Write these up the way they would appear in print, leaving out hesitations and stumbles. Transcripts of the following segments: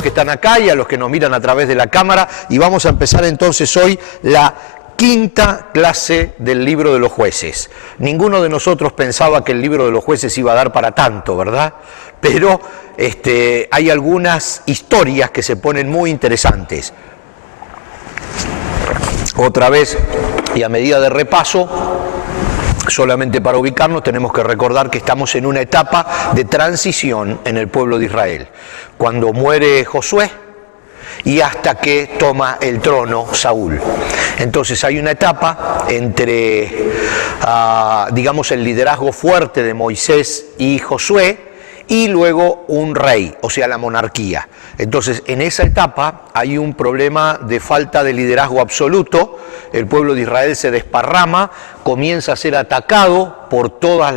los que están acá y a los que nos miran a través de la cámara, y vamos a empezar entonces hoy la quinta clase del libro de los jueces. Ninguno de nosotros pensaba que el libro de los jueces iba a dar para tanto, ¿verdad? Pero hay algunas historias que se ponen muy interesantes. Otra vez, y a medida de repaso, solamente para ubicarnos, tenemos que recordar que estamos en una etapa de transición en el pueblo de Israel. Cuando muere Josué y hasta que toma el trono Saúl. Entonces hay una etapa entre, digamos, el liderazgo fuerte de Moisés y Josué, y luego un rey, o sea, la monarquía. Entonces, en esa etapa hay un problema de falta de liderazgo absoluto, el pueblo de Israel se desparrama, comienza a ser atacado por todos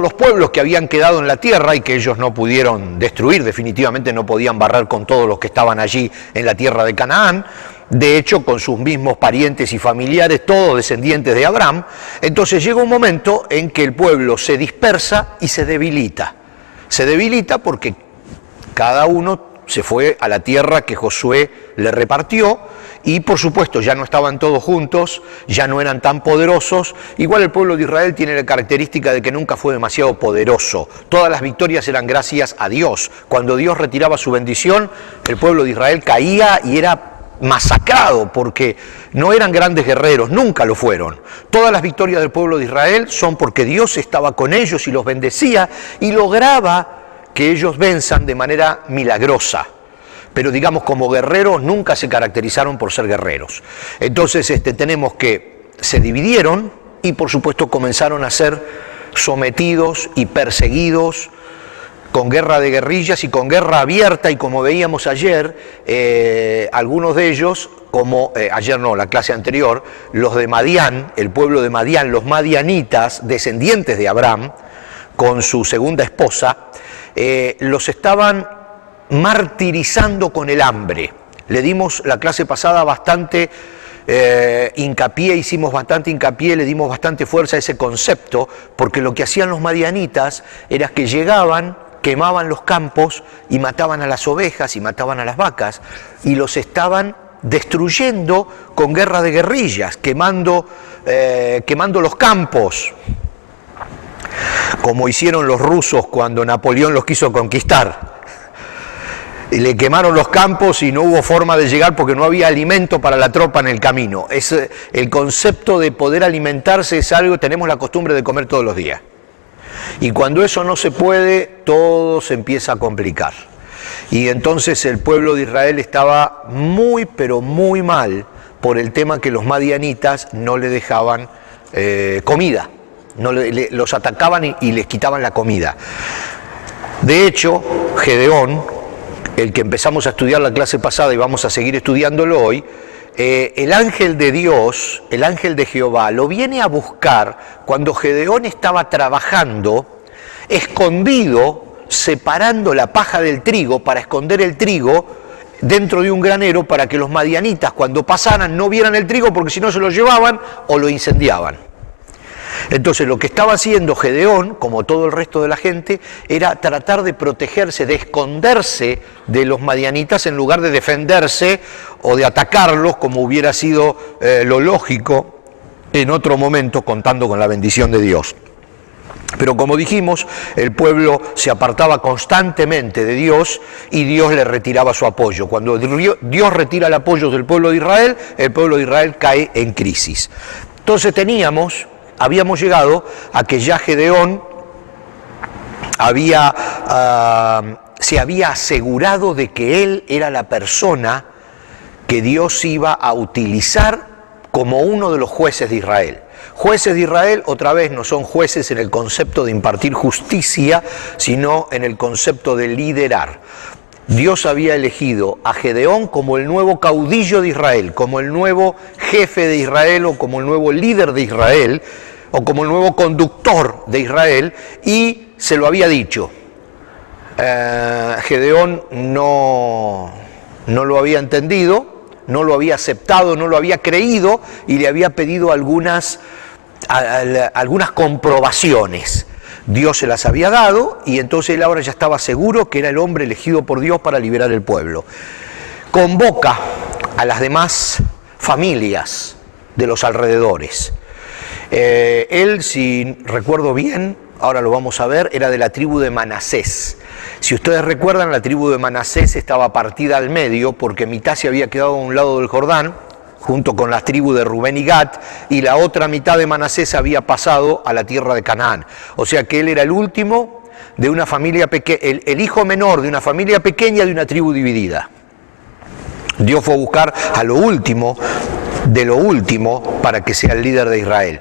los pueblos que habían quedado en la tierra y que ellos no pudieron destruir, definitivamente no podían barrer con todos los que estaban allí en la tierra de Canaán. De hecho, con sus mismos parientes y familiares, todos descendientes de Abraham. Entonces llega un momento en que el pueblo se dispersa y se debilita. Se debilita porque cada uno se fue a la tierra que Josué le repartió y, por supuesto, ya no estaban todos juntos, ya no eran tan poderosos. Igual el pueblo de Israel tiene la característica de que nunca fue demasiado poderoso. Todas las victorias eran gracias a Dios. Cuando Dios retiraba su bendición, el pueblo de Israel caía y era masacrado porque no eran grandes guerreros, nunca lo fueron. Todas las victorias del pueblo de Israel son porque Dios estaba con ellos y los bendecía y lograba que ellos venzan de manera milagrosa. Pero digamos, como guerreros nunca se caracterizaron por ser guerreros. Entonces tenemos que se dividieron y por supuesto comenzaron a ser sometidos y perseguidos con guerra de guerrillas y con guerra abierta, y como veíamos ayer, algunos de ellos, como ayer no, la clase anterior, los de Madián, el pueblo de Madián, los madianitas, descendientes de Abraham, con su segunda esposa, los estaban martirizando con el hambre. Le dimos la clase pasada bastante hincapié, hicimos bastante hincapié, le dimos bastante fuerza a ese concepto, porque lo que hacían los madianitas era que llegaban, quemaban los campos y mataban a las ovejas y mataban a las vacas y los estaban destruyendo con guerra de guerrillas, quemando los campos, como hicieron los rusos cuando Napoleón los quiso conquistar. Y le quemaron los campos y no hubo forma de llegar porque no había alimento para la tropa en el camino. El concepto de poder alimentarse es algo, tenemos la costumbre de comer todos los días. Y cuando eso no se puede, todo se empieza a complicar. Y entonces el pueblo de Israel estaba muy, pero muy mal por el tema que los madianitas no le dejaban comida. Los atacaban y les quitaban la comida. De hecho, Gedeón, el que empezamos a estudiar la clase pasada y vamos a seguir estudiándolo hoy, el ángel de Dios, el ángel de Jehová, lo viene a buscar cuando Gedeón estaba trabajando, escondido, separando la paja del trigo para esconder el trigo dentro de un granero para que los madianitas cuando pasaran no vieran el trigo porque si no se lo llevaban o lo incendiaban. Entonces lo que estaba haciendo Gedeón, como todo el resto de la gente, era tratar de protegerse, de esconderse de los madianitas en lugar de defenderse o de atacarlos como hubiera sido lo lógico en otro momento, contando con la bendición de Dios. Pero como dijimos, el pueblo se apartaba constantemente de Dios y Dios le retiraba su apoyo. Cuando Dios retira el apoyo del pueblo de Israel, el pueblo de Israel cae en crisis. Entonces habíamos llegado a que ya Gedeón se había asegurado de que él era la persona que Dios iba a utilizar como uno de los jueces de Israel. Jueces de Israel, otra vez, no son jueces en el concepto de impartir justicia, sino en el concepto de liderar. Dios había elegido a Gedeón como el nuevo caudillo de Israel, como el nuevo jefe de Israel o como el nuevo líder de Israel, o como el nuevo conductor de Israel, y se lo había dicho. Gedeón no lo había entendido, no lo había aceptado, no lo había creído, y le había pedido algunas comprobaciones. Dios se las había dado y entonces él ahora ya estaba seguro que era el hombre elegido por Dios para liberar el pueblo. Convoca a las demás familias de los alrededores. Él, si recuerdo bien, ahora lo vamos a ver, era de la tribu de Manasés. Si ustedes recuerdan, la tribu de Manasés estaba partida al medio porque mitad se había quedado a un lado del Jordán, junto con las tribus de Rubén y Gad, y la otra mitad de Manasés había pasado a la tierra de Canaán. O sea que él era el último de una familia pequeña, el hijo menor de una familia pequeña de una tribu dividida. Dios fue a buscar a lo último de lo último para que sea el líder de Israel.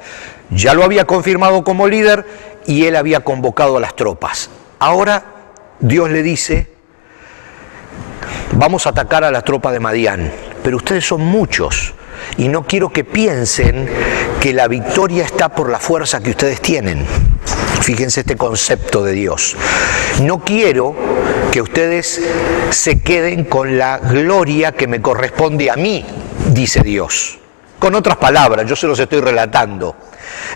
Ya lo había confirmado como líder y él había convocado a las tropas. Ahora Dios le dice: vamos a atacar a la tropa de Madián, pero ustedes son muchos y no quiero que piensen que la victoria está por la fuerza que ustedes tienen. Fíjense este concepto de Dios. No quiero que ustedes se queden con la gloria que me corresponde a mí, dice Dios. Con otras palabras, yo se los estoy relatando.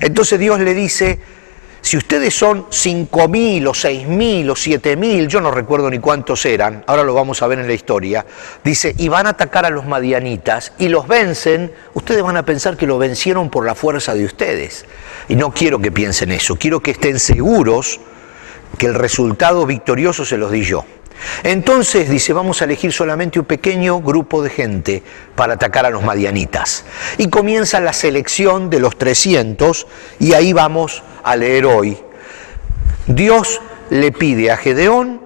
Entonces Dios le dice: si ustedes son 5.000 o 6.000 o 7.000, yo no recuerdo ni cuántos eran, ahora lo vamos a ver en la historia, dice, y van a atacar a los madianitas y los vencen, ustedes van a pensar que lo vencieron por la fuerza de ustedes. Y no quiero que piensen eso, quiero que estén seguros que el resultado victorioso se los di yo. Entonces dice, vamos a elegir solamente un pequeño grupo de gente para atacar a los madianitas. Y comienza la selección de los 300 y ahí vamos a leer hoy. Dios le pide a Gedeón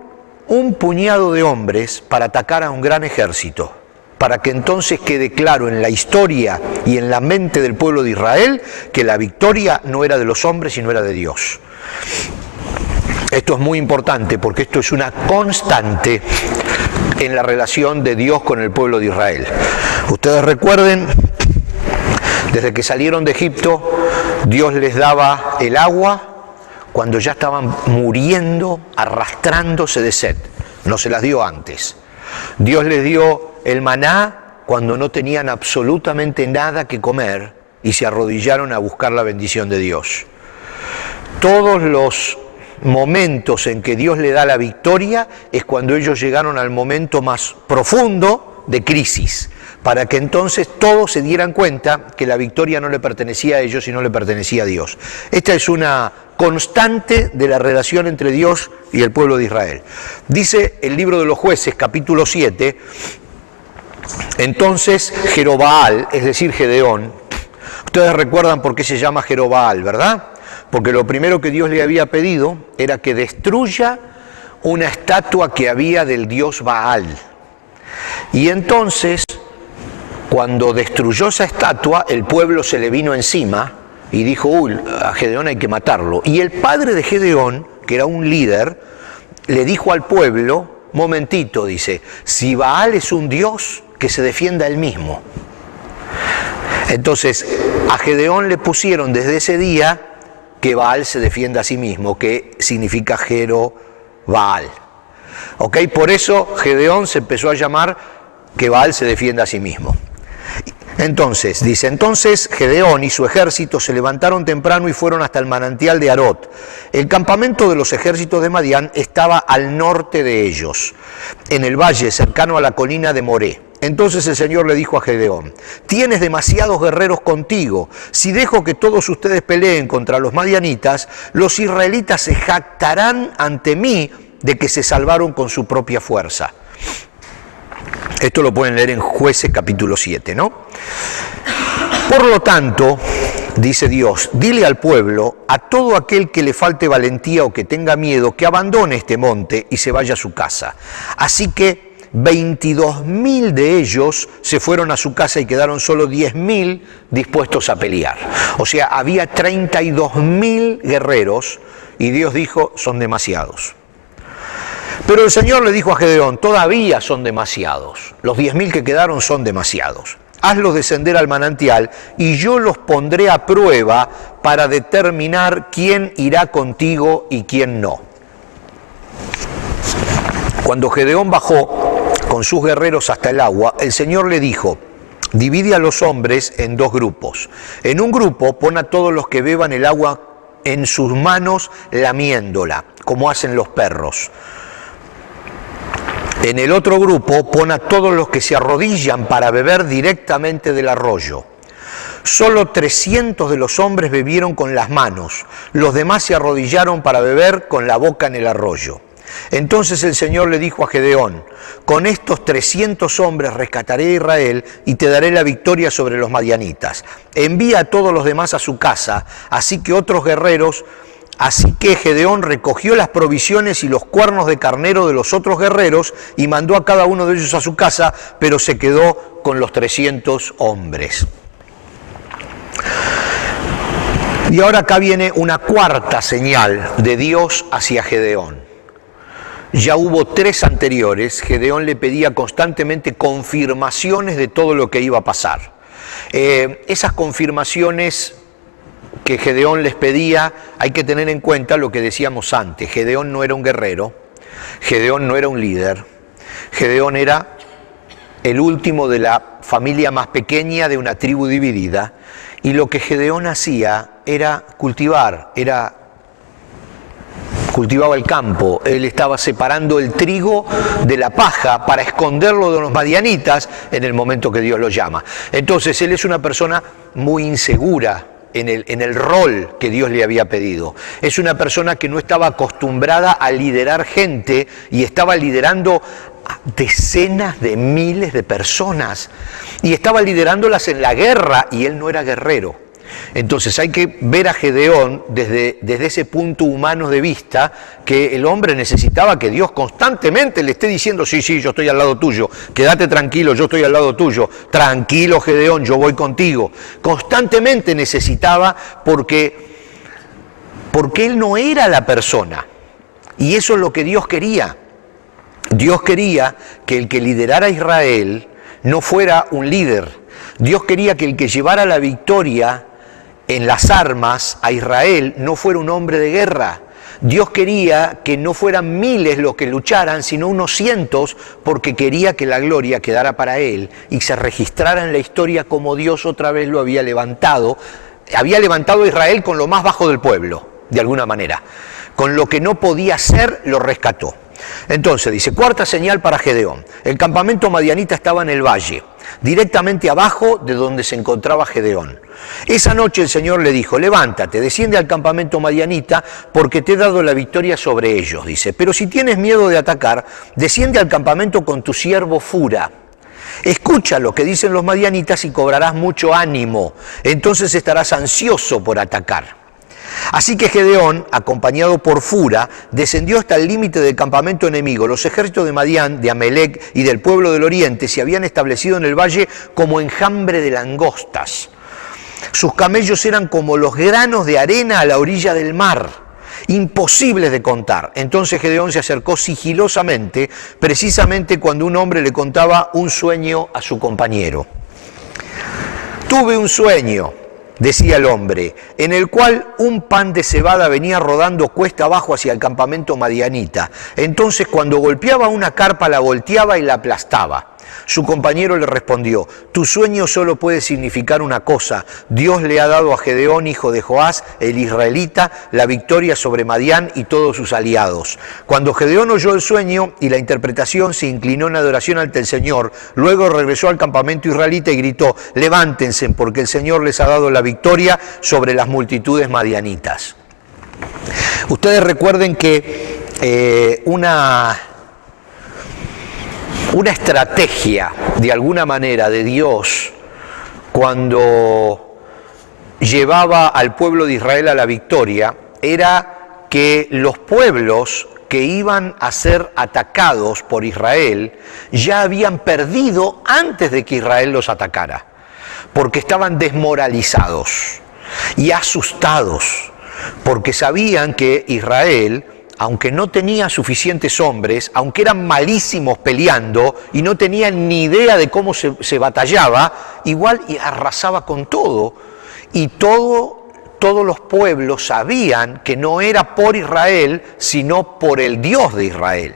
un puñado de hombres para atacar a un gran ejército, para que entonces quede claro en la historia y en la mente del pueblo de Israel que la victoria no era de los hombres sino era de Dios. Esto es muy importante porque esto es una constante en la relación de Dios con el pueblo de Israel. Ustedes recuerden, desde que salieron de Egipto, Dios les daba el agua cuando ya estaban muriendo, arrastrándose de sed. No se las dio antes. Dios les dio el maná cuando no tenían absolutamente nada que comer y se arrodillaron a buscar la bendición de Dios. Todos los momentos en que Dios le da la victoria es cuando ellos llegaron al momento más profundo de crisis, para que entonces todos se dieran cuenta que la victoria no le pertenecía a ellos sino le pertenecía a Dios. Esta es una constante de la relación entre Dios y el pueblo de Israel. Dice el libro de los Jueces, capítulo 7, entonces Jerobaal, es decir Gedeón, ustedes recuerdan por qué se llama Jerobaal, ¿verdad? Porque lo primero que Dios le había pedido era que destruya una estatua que había del dios Baal. Y entonces, cuando destruyó esa estatua, el pueblo se le vino encima y dijo, uy, a Gedeón hay que matarlo. Y el padre de Gedeón, que era un líder, le dijo al pueblo, momentito, dice, si Baal es un dios, que se defienda él mismo. Entonces, a Gedeón le pusieron desde ese día que Baal se defienda a sí mismo, que significa Jerobaal. ¿Ok? Por eso Gedeón se empezó a llamar que Baal se defienda a sí mismo. Entonces, dice, entonces Gedeón y su ejército se levantaron temprano y fueron hasta el manantial de Arot. El campamento de los ejércitos de Madián estaba al norte de ellos, en el valle cercano a la colina de Moré. Entonces el Señor le dijo a Gedeón, tienes demasiados guerreros contigo, si dejo que todos ustedes peleen contra los madianitas, los israelitas se jactarán ante mí de que se salvaron con su propia fuerza. Esto lo pueden leer en Jueces capítulo 7, ¿no? Por lo tanto, dice Dios, dile al pueblo, a todo aquel que le falte valentía o que tenga miedo, que abandone este monte y se vaya a su casa. Así que 22.000 de ellos se fueron a su casa y quedaron solo 10.000 dispuestos a pelear. O sea, había 32.000 guerreros y Dios dijo, son demasiados. Pero el Señor le dijo a Gedeón, todavía son demasiados. Los 10.000 que quedaron son demasiados. Hazlos descender al manantial y yo los pondré a prueba para determinar quién irá contigo y quién no. Cuando Gedeón bajó con sus guerreros hasta el agua, el Señor le dijo, divide a los hombres en dos grupos. En un grupo pon a todos los que beban el agua en sus manos lamiéndola, como hacen los perros. En el otro grupo pon a todos los que se arrodillan para beber directamente del arroyo. Solo 300 de los hombres bebieron con las manos, los demás se arrodillaron para beber con la boca en el arroyo. Entonces el Señor le dijo a Gedeón: con estos 300 hombres rescataré a Israel y te daré la victoria sobre los madianitas. Envía a todos los demás a su casa, Así que Gedeón recogió las provisiones y los cuernos de carnero de los otros guerreros y mandó a cada uno de ellos a su casa, pero se quedó con los 300 hombres. Y ahora acá viene una cuarta señal de Dios hacia Gedeón. Ya hubo 3 anteriores. Gedeón le pedía constantemente confirmaciones de todo lo que iba a pasar. Esas confirmaciones que Gedeón les pedía, hay que tener en cuenta lo que decíamos antes. Gedeón no era un guerrero, Gedeón no era un líder, Gedeón era el último de la familia más pequeña de una tribu dividida, y lo que Gedeón hacía era cultivaba el campo. Él estaba separando el trigo de la paja para esconderlo de los madianitas en el momento que Dios lo llama. Entonces él es una persona muy insegura en el rol que Dios le había pedido. Es una persona que no estaba acostumbrada a liderar gente y estaba liderando a decenas de miles de personas y estaba liderándolas en la guerra, y él no era guerrero. Entonces hay que ver a Gedeón desde ese punto humano de vista, que el hombre necesitaba que Dios constantemente le esté diciendo: sí, yo estoy al lado tuyo, quédate tranquilo, yo estoy al lado tuyo, tranquilo Gedeón, yo voy contigo. Constantemente necesitaba, porque él no era la persona, y eso es lo que Dios quería. Dios quería que el que liderara a Israel no fuera un líder. Dios quería que el que llevara la victoria en las armas a Israel no fuera un hombre de guerra. Dios quería que no fueran miles los que lucharan, sino unos cientos, porque quería que la gloria quedara para él y se registrara en la historia como Dios otra vez lo había levantado. Había levantado a Israel con lo más bajo del pueblo, de alguna manera. Con lo que no podía ser, lo rescató. Entonces dice, cuarta señal para Gedeón. El campamento madianita estaba en el valle, directamente abajo de donde se encontraba Gedeón. Esa noche el Señor le dijo: levántate, desciende al campamento madianita, porque te he dado la victoria sobre ellos, dice. Pero si tienes miedo de atacar, desciende al campamento con tu siervo Fura. Escucha lo que dicen los madianitas y cobrarás mucho ánimo. Entonces estarás ansioso por atacar. Así que Gedeón, acompañado por Fura, descendió hasta el límite del campamento enemigo. Los ejércitos de Madián, de Amelec y del pueblo del oriente se habían establecido en el valle como enjambre de langostas. Sus camellos eran como los granos de arena a la orilla del mar, imposibles de contar. Entonces Gedeón se acercó sigilosamente, precisamente cuando un hombre le contaba un sueño a su compañero. Tuve un sueño, decía el hombre, en el cual un pan de cebada venía rodando cuesta abajo hacia el campamento madianita. Entonces, cuando golpeaba una carpa, la volteaba y la aplastaba. Su compañero le respondió: tu sueño solo puede significar una cosa. Dios le ha dado a Gedeón, hijo de Joás, el israelita, la victoria sobre Madián y todos sus aliados. Cuando Gedeón oyó el sueño y la interpretación, se inclinó en adoración ante el Señor. Luego regresó al campamento israelita y gritó: levántense, porque el Señor les ha dado la victoria sobre las multitudes madianitas. Ustedes recuerden que una estrategia, de alguna manera, de Dios cuando llevaba al pueblo de Israel a la victoria, era que los pueblos que iban a ser atacados por Israel ya habían perdido antes de que Israel los atacara, porque estaban desmoralizados y asustados, porque sabían que Israel, aunque no tenía suficientes hombres, aunque eran malísimos peleando y no tenían ni idea de cómo se batallaba, igual arrasaba con todo. Y todos los pueblos sabían que no era por Israel, sino por el Dios de Israel.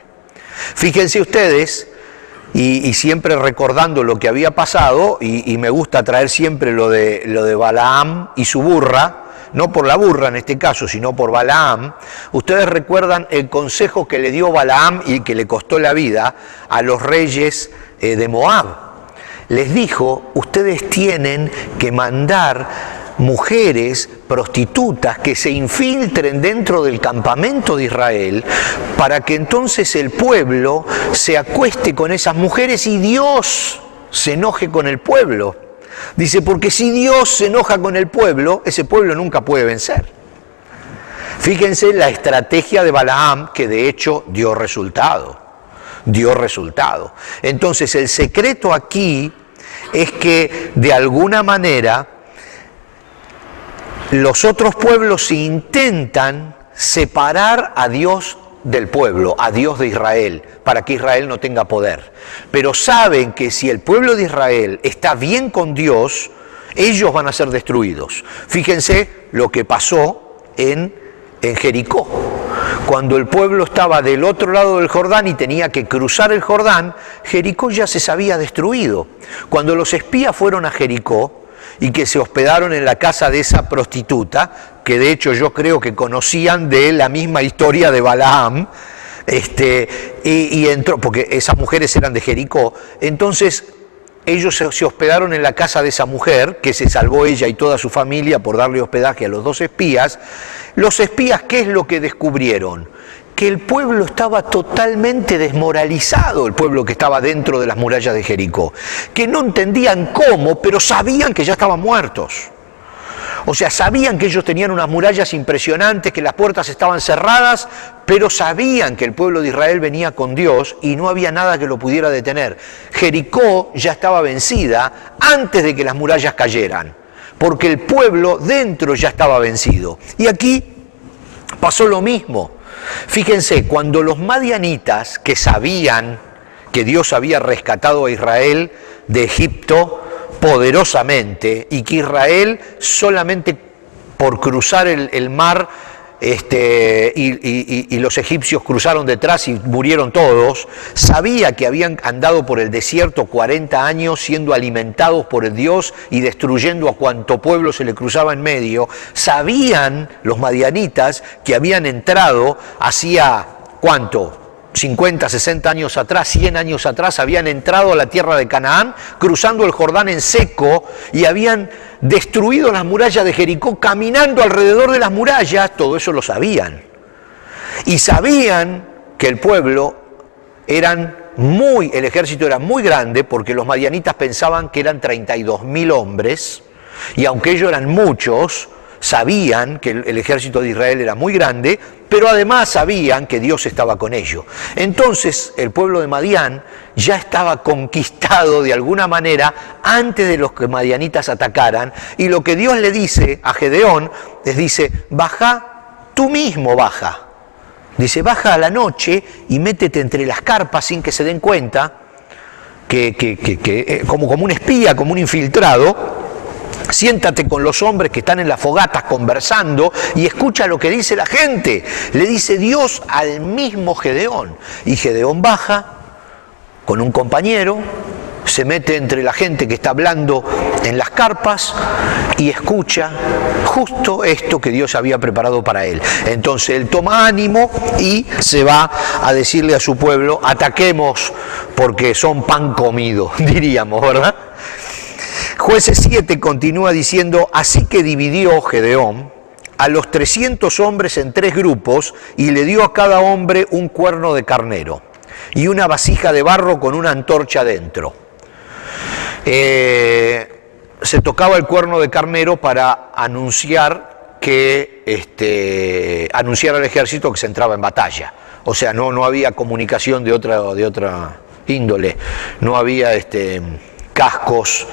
Fíjense ustedes, y siempre recordando lo que había pasado, y me gusta traer siempre lo de Balaam y su burra, no por la burra en este caso, sino por Balaam, ustedes recuerdan el consejo que le dio Balaam y que le costó la vida a los reyes de Moab. Les dijo, ustedes tienen que mandar mujeres prostitutas que se infiltren dentro del campamento de Israel para que entonces el pueblo se acueste con esas mujeres y Dios se enoje con el pueblo. Dice, porque si Dios se enoja con el pueblo, ese pueblo nunca puede vencer. Fíjense la estrategia de Balaam, que de hecho dio resultado. Entonces el secreto aquí es que de alguna manera los otros pueblos intentan separar a Dios del pueblo, a Dios de Israel, para que Israel no tenga poder. Pero saben que si el pueblo de Israel está bien con Dios, ellos van a ser destruidos. Fíjense lo que pasó en Jericó. Cuando el pueblo estaba del otro lado del Jordán y tenía que cruzar el Jordán, Jericó ya se había destruido. Cuando los espías fueron a Jericó, y que se hospedaron en la casa de esa prostituta, que de hecho yo creo que conocían de la misma historia de Balaam, y entró, porque esas mujeres eran de Jericó, entonces ellos se hospedaron en la casa de esa mujer, que se salvó ella y toda su familia por darle hospedaje a los dos espías. Los espías, ¿qué es lo que descubrieron? Que el pueblo estaba totalmente desmoralizado, el pueblo que estaba dentro de las murallas de Jericó, que no entendían cómo, pero sabían que ya estaban muertos. O sea, sabían que ellos tenían unas murallas impresionantes, que las puertas estaban cerradas, pero sabían que el pueblo de Israel venía con Dios y no había nada que lo pudiera detener. Jericó ya estaba vencida antes de que las murallas cayeran, porque el pueblo dentro ya estaba vencido. Y aquí pasó lo mismo. Fíjense, cuando los madianitas, que sabían que Dios había rescatado a Israel de Egipto poderosamente y que Israel solamente por cruzar el mar y los egipcios cruzaron detrás y murieron todos, sabía que habían andado por el desierto 40 años siendo alimentados por el Dios y destruyendo a cuanto pueblo se le cruzaba en medio. Sabían los madianitas que habían entrado hacía, ¿cuánto? 50, 60 años atrás, 100 años atrás, habían entrado a la tierra de Canaán, cruzando el Jordán en seco, y habían destruido las murallas de Jericó, caminando alrededor de las murallas. Todo eso lo sabían. Y sabían que el pueblo el ejército era muy grande, porque los madianitas pensaban que eran 32.000 hombres, y aunque ellos eran muchos, sabían que el ejército de Israel era muy grande, pero además sabían que Dios estaba con ellos. Entonces el pueblo de Madián ya estaba conquistado de alguna manera antes de los que madianitas atacaran, y lo que Dios le dice a Gedeón, les dice, baja, tú mismo baja. Dice, baja a la noche y métete entre las carpas sin que se den cuenta, como un espía, como un infiltrado. Siéntate con los hombres que están en las fogatas conversando y escucha lo que dice la gente. Le dice Dios al mismo Gedeón. Y Gedeón baja con un compañero, se mete entre la gente que está hablando en las carpas y escucha justo esto que Dios había preparado para él. Entonces él toma ánimo y se va a decirle a su pueblo, ataquemos porque son pan comido, diríamos, ¿verdad? Jueces 7 continúa diciendo, así que dividió Gedeón a los 300 hombres en 3 grupos y le dio a cada hombre un cuerno de carnero y una vasija de barro con una antorcha dentro. Se tocaba el cuerno de carnero para anunciar anunciar al ejército que se entraba en batalla. O sea, no había comunicación de otra índole, no había cascos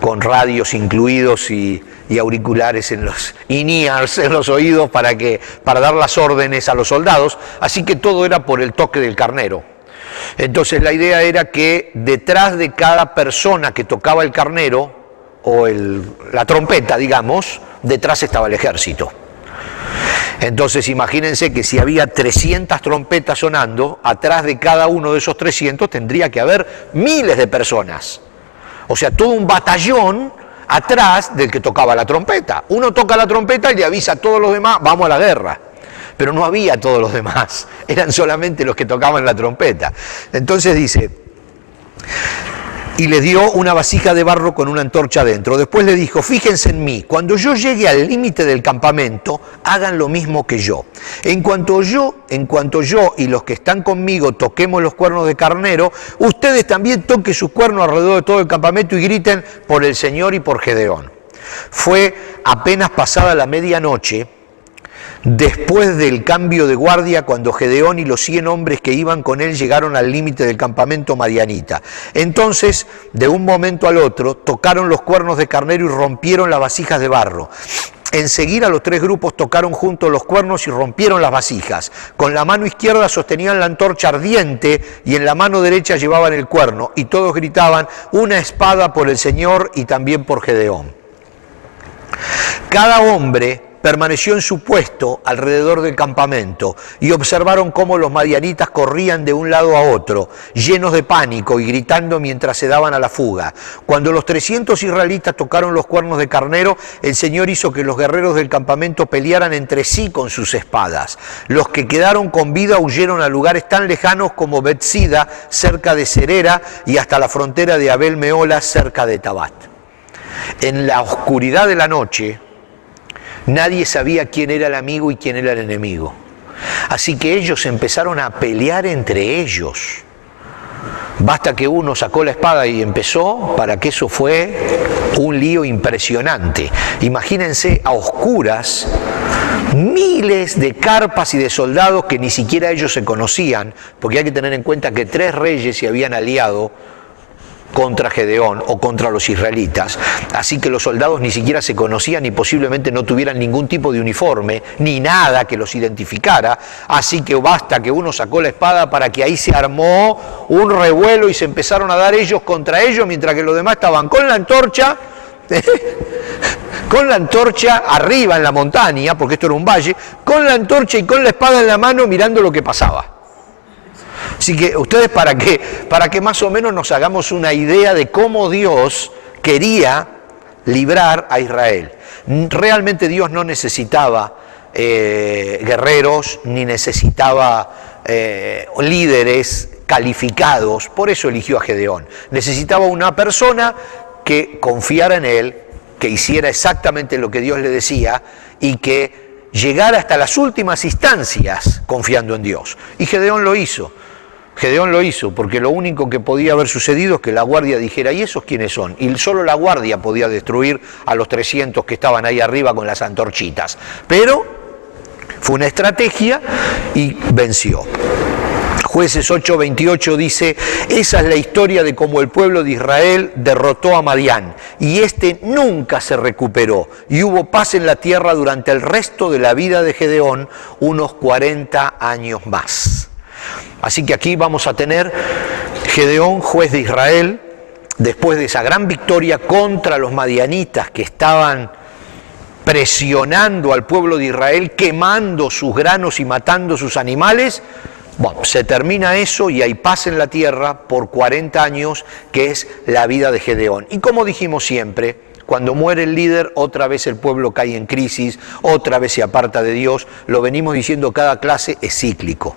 con radios incluidos y auriculares en los in-ears, en los oídos para dar las órdenes a los soldados, así que todo era por el toque del carnero. Entonces la idea era que detrás de cada persona que tocaba el carnero o la trompeta, digamos, detrás estaba el ejército. Entonces imagínense que si había 300 trompetas sonando, atrás de cada uno de esos 300 tendría que haber miles de personas. O sea, todo un batallón atrás del que tocaba la trompeta. Uno toca la trompeta y le avisa a todos los demás, vamos a la guerra. Pero no había todos los demás, eran solamente los que tocaban la trompeta. Entonces dice, y le dio una vasija de barro con una antorcha adentro. Después le dijo, fíjense en mí, cuando yo llegue al límite del campamento, hagan lo mismo que yo. En cuanto yo y los que están conmigo toquemos los cuernos de carnero, ustedes también toquen sus cuernos alrededor de todo el campamento y griten por el Señor y por Gedeón. Fue apenas pasada la medianoche, después del cambio de guardia, cuando Gedeón y los 100 hombres que iban con él llegaron al límite del campamento madianita. Entonces, de un momento al otro, tocaron los cuernos de carnero y rompieron las vasijas de barro. Enseguida los 3 grupos tocaron juntos los cuernos y rompieron las vasijas. Con la mano izquierda sostenían la antorcha ardiente y en la mano derecha llevaban el cuerno. Y todos gritaban, una espada por el Señor y también por Gedeón. Cada hombre permaneció en su puesto alrededor del campamento y observaron cómo los madianitas corrían de un lado a otro, llenos de pánico y gritando mientras se daban a la fuga. Cuando los 300 israelitas tocaron los cuernos de carnero, el Señor hizo que los guerreros del campamento pelearan entre sí con sus espadas. Los que quedaron con vida huyeron a lugares tan lejanos como Betsida, cerca de Serera, y hasta la frontera de Abel Meola, cerca de Tabat. En la oscuridad de la noche, nadie sabía quién era el amigo y quién era el enemigo. Así que ellos empezaron a pelear entre ellos. Basta que uno sacó la espada y empezó, para que eso fue un lío impresionante. Imagínense a oscuras, miles de carpas y de soldados que ni siquiera ellos se conocían, porque hay que tener en cuenta que 3 reyes se habían aliado contra Gedeón o contra los israelitas, así que los soldados ni siquiera se conocían y posiblemente no tuvieran ningún tipo de uniforme, ni nada que los identificara, así que basta que uno sacó la espada para que ahí se armó un revuelo y se empezaron a dar ellos contra ellos, mientras que los demás estaban con la antorcha, con la antorcha arriba en la montaña, porque esto era un valle, con la antorcha y con la espada en la mano mirando lo que pasaba. Así que ustedes para que más o menos nos hagamos una idea de cómo Dios quería librar a Israel. Realmente Dios no necesitaba guerreros, ni necesitaba líderes calificados, por eso eligió a Gedeón. Necesitaba una persona que confiara en él, que hiciera exactamente lo que Dios le decía y que llegara hasta las últimas instancias confiando en Dios. Y Gedeón lo hizo. Gedeón lo hizo porque lo único que podía haber sucedido es que la guardia dijera, ¿y esos quiénes son? Y solo la guardia podía destruir a los 300 que estaban ahí arriba con las antorchitas. Pero fue una estrategia y venció. Jueces 8:28 dice, esa es la historia de cómo el pueblo de Israel derrotó a Madián, y este nunca se recuperó, y hubo paz en la tierra durante el resto de la vida de Gedeón, unos 40 años más. Así que aquí vamos a tener Gedeón, juez de Israel, después de esa gran victoria contra los madianitas que estaban presionando al pueblo de Israel, quemando sus granos y matando sus animales. Bueno, se termina eso y hay paz en la tierra por 40 años, que es la vida de Gedeón. Y como dijimos siempre, cuando muere el líder, otra vez el pueblo cae en crisis, otra vez se aparta de Dios. Lo venimos diciendo cada clase, es cíclico.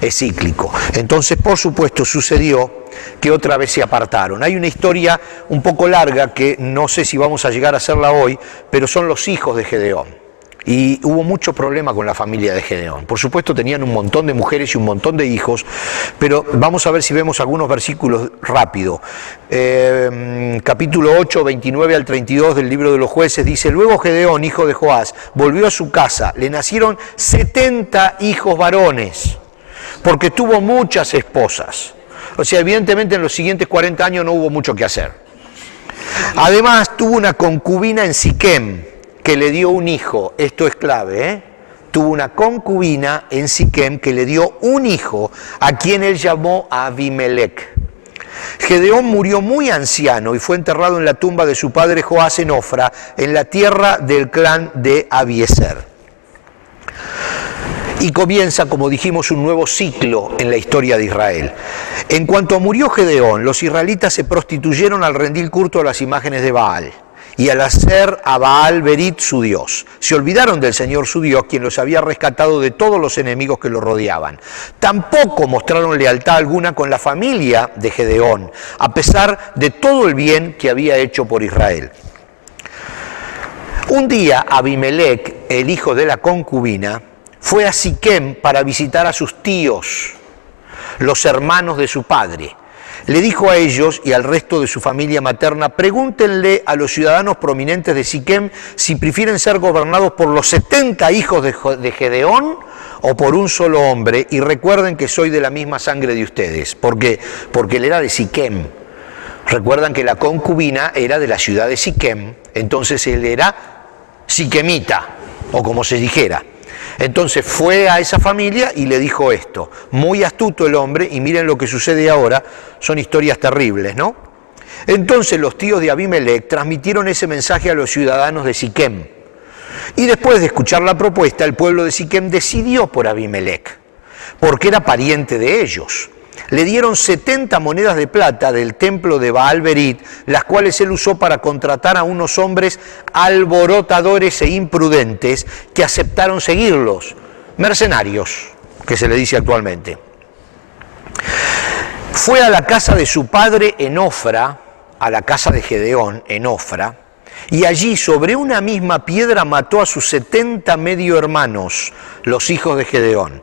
Es cíclico. Entonces, por supuesto, sucedió que otra vez se apartaron. Hay una historia un poco larga que no sé si vamos a llegar a hacerla hoy, pero son los hijos de Gedeón. Y hubo mucho problema con la familia de Gedeón. Por supuesto, tenían un montón de mujeres y un montón de hijos, pero vamos a ver si vemos algunos versículos rápido. Capítulo 8, 29 al 32 del libro de los Jueces dice, luego Gedeón, hijo de Joás, volvió a su casa. Le nacieron 70 hijos varones, porque tuvo muchas esposas. O sea, evidentemente en los siguientes 40 años no hubo mucho que hacer. Además, tuvo una concubina en Siquem, que le dio un hijo. Esto es clave, ¿eh? Tuvo una concubina en Siquem que le dio un hijo, a quien él llamó Abimelech. Gedeón murió muy anciano y fue enterrado en la tumba de su padre Joás en Ofra, en la tierra del clan de Abiezer. Y comienza, como dijimos, un nuevo ciclo en la historia de Israel. En cuanto murió Gedeón, los israelitas se prostituyeron al rendir culto a las imágenes de Baal. y al hacer a Baal Berit su dios. Se olvidaron del Señor su Dios, quien los había rescatado de todos los enemigos que los rodeaban. Tampoco mostraron lealtad alguna con la familia de Gedeón, a pesar de todo el bien que había hecho por Israel. Un día Abimelec, el hijo de la concubina, fue a Siquem para visitar a sus tíos, los hermanos de su padre. Le dijo a ellos y al resto de su familia materna: pregúntenle a los ciudadanos prominentes de Siquem si prefieren ser gobernados por los 70 hijos de Gedeón o por un solo hombre, y recuerden que soy de la misma sangre de ustedes. ¿Por qué? Porque él era de Siquem. Recuerdan que la concubina era de la ciudad de Siquem, entonces él era siquemita, o como se dijera. Entonces fue a esa familia y le dijo esto. Muy astuto el hombre, y miren lo que sucede ahora, son historias terribles, ¿no? Entonces los tíos de Abimelec transmitieron ese mensaje a los ciudadanos de Siquem. Y después de escuchar la propuesta, el pueblo de Siquem decidió por Abimelec, porque era pariente de ellos. Le dieron 70 monedas de plata del templo de Baal Berit, las cuales él usó para contratar a unos hombres alborotadores e imprudentes que aceptaron seguirlos, mercenarios, que se le dice actualmente. Fue a la casa de su padre en Ofra, a la casa de Gedeón en Ofra, y allí sobre una misma piedra mató a sus 70 medio hermanos, los hijos de Gedeón.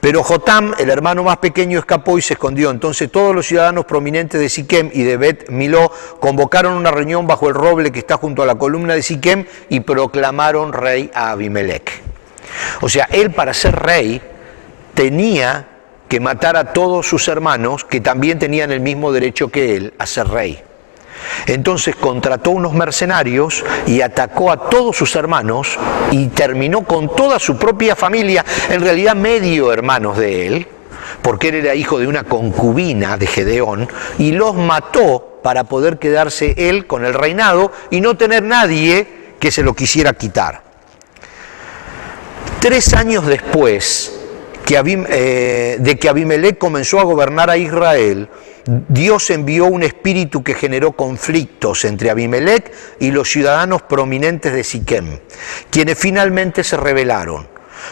Pero Jotam, el hermano más pequeño, escapó y se escondió. Entonces todos los ciudadanos prominentes de Siquem y de Bet Miló convocaron una reunión bajo el roble que está junto a la columna de Siquem y proclamaron rey a Abimelec. O sea, él, para ser rey, tenía que matar a todos sus hermanos, que también tenían el mismo derecho que él a ser rey. Entonces contrató unos mercenarios y atacó a todos sus hermanos y terminó con toda su propia familia, en realidad medio hermanos de él, porque él era hijo de una concubina de Gedeón, y los mató para poder quedarse él con el reinado y no tener nadie que se lo quisiera quitar. 3 años después de que Abimelec comenzó a gobernar a Israel, Dios envió un espíritu que generó conflictos entre Abimelec y los ciudadanos prominentes de Siquem, quienes finalmente se rebelaron.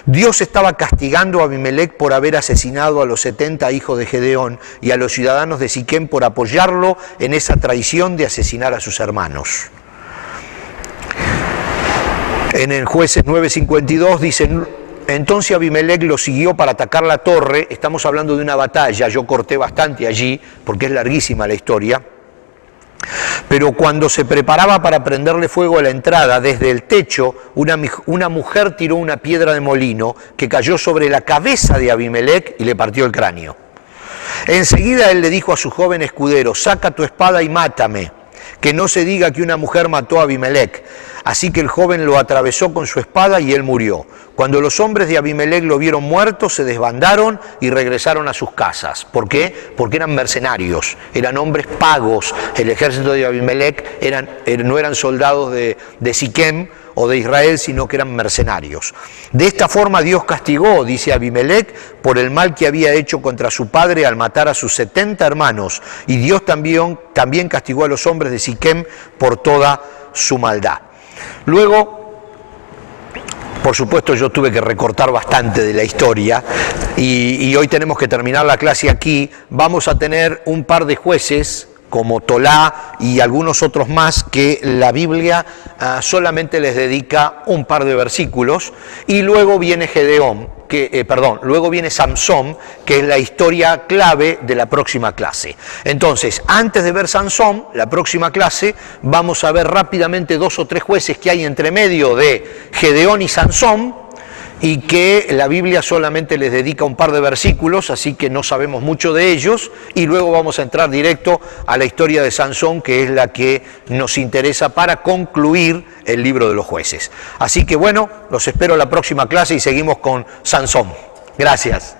Dios estaba castigando a Abimelec por haber asesinado a los 70 hijos de Gedeón y a los ciudadanos de Siquem por apoyarlo en esa traición de asesinar a sus hermanos. En el Jueces 9:52 dicen: entonces Abimelec lo siguió para atacar la torre. Estamos hablando de una batalla, yo corté bastante allí porque es larguísima la historia. Pero cuando se preparaba para prenderle fuego a la entrada, desde el techo, una mujer tiró una piedra de molino que cayó sobre la cabeza de Abimelec y le partió el cráneo. Enseguida él le dijo a su joven escudero: saca tu espada y mátame, que no se diga que una mujer mató a Abimelec. Así que el joven lo atravesó con su espada y él murió. Cuando los hombres de Abimelec lo vieron muerto, se desbandaron y regresaron a sus casas. ¿Por qué? Porque eran mercenarios, eran hombres pagos. El ejército de Abimelec no eran soldados de Siquem o de Israel, sino que eran mercenarios. De esta forma Dios castigó, dice Abimelec, por el mal que había hecho contra su padre al matar a sus 70 hermanos. Y Dios también castigó a los hombres de Siquem por toda su maldad. Luego, por supuesto, yo tuve que recortar bastante de la historia y hoy tenemos que terminar la clase aquí. Vamos a tener un par de jueces como Tolá y algunos otros más que la Biblia solamente les dedica un par de versículos, y luego viene luego viene Samsón, que es la historia clave de la próxima clase. Entonces, antes de ver Samsón, la próxima clase, vamos a ver rápidamente 2 o 3 jueces que hay entre medio de Gedeón y Samsón, y que la Biblia solamente les dedica un par de versículos, así que no sabemos mucho de ellos, y luego vamos a entrar directo a la historia de Sansón, que es la que nos interesa para concluir el libro de los jueces. Así que bueno, los espero la próxima clase y seguimos con Sansón. Gracias.